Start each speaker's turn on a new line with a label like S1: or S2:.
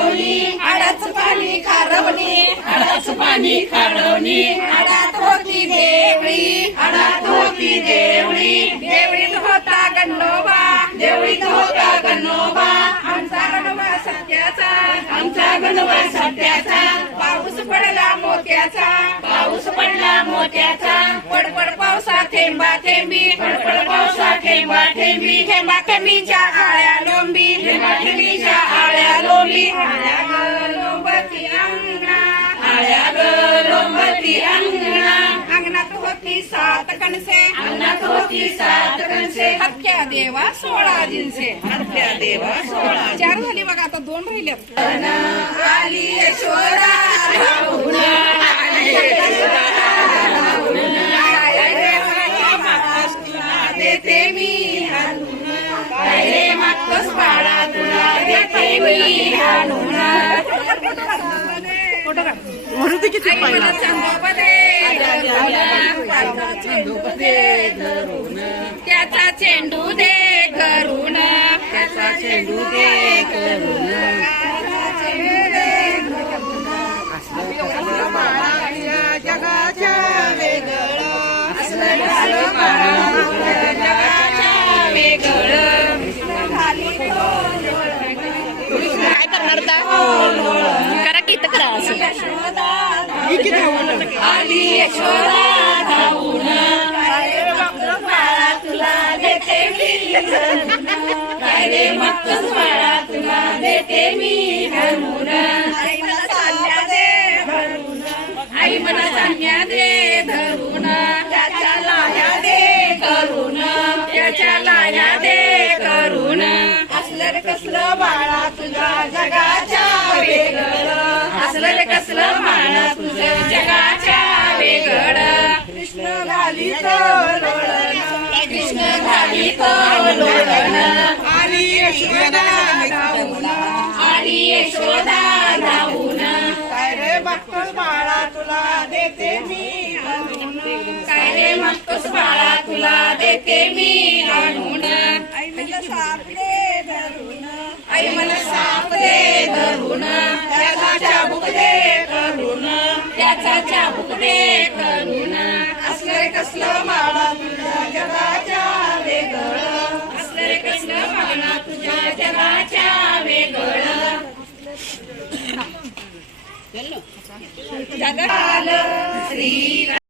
S1: खारवणी
S2: आडाच पाणी खारवणी
S1: आडाच पाणी खारवणी
S2: आडात होती देवळी
S1: आडात होती देवळी.
S2: देवळीत होता गणोबा
S1: देवळीत होता गणोबा
S2: आमचा गणोबा सत्याचा
S1: आमचा गणोबा सत्याचा.
S2: पाऊस पडला मोत्याचा
S1: पाऊस पडला मोत्याचा.
S2: पडपड पावसा थेंबा थेंबी
S1: पडपड पावसा थेंबा थेंबी.
S2: थेंबा थेंबीच्या आळ्या लोंबी
S1: थेंबा थेंबीच्या आळ्या लोंबी
S2: आळ्या ग लोंबती अंगणा
S1: आळ्या ग लोंबती अंगणा.
S2: अंगणात होती सात कणसे.
S1: अंगणात होती सात कणसे.
S2: हत्या देवा सोळा जिन्से
S1: हत्या देवा सोळा
S2: चार झाली बघा आता दोन राहिल्यात.
S1: आली यशोदा देते मी काय रे मागतोस बाळा तुला मी हाणून
S2: आई मला त्याचा चेंडू दे करून
S1: त्याचा चेंडू दे करून आली यशोदा धावून. बाळा तुला देते मी काय रे मगच बाळा तुला देते मी धरून
S2: आई मला चालल्या दे
S1: आई दे धरून त्याच्या लाया दे करून. त्याच्या लाया दे करून.
S2: असलं कसलं बाळा
S1: तुझा जगात रे कसलं माना तुझं जगाच्या वेगळं?
S2: कृष्ण घाली
S1: कृष्ण घाली लोळण.
S2: आणि यशोदा धावून.
S1: आणि यशोदा धावून.
S2: काय रे बघतोस बाळा तुला देते मी आणून.
S1: काय रे बाळा तुला देते मी आणून.
S2: आई मला साप दे धरून.
S1: आई मला साप दे त्याचा चाबूक दे करून त्याचा चाबूक दे करून
S2: असलं कसलं माळा तुझ्या जगाच्या वेगळं.
S1: असले कसलं माळा तुझ्या जगाच्या वेगळं.
S2: जगाला
S1: श्री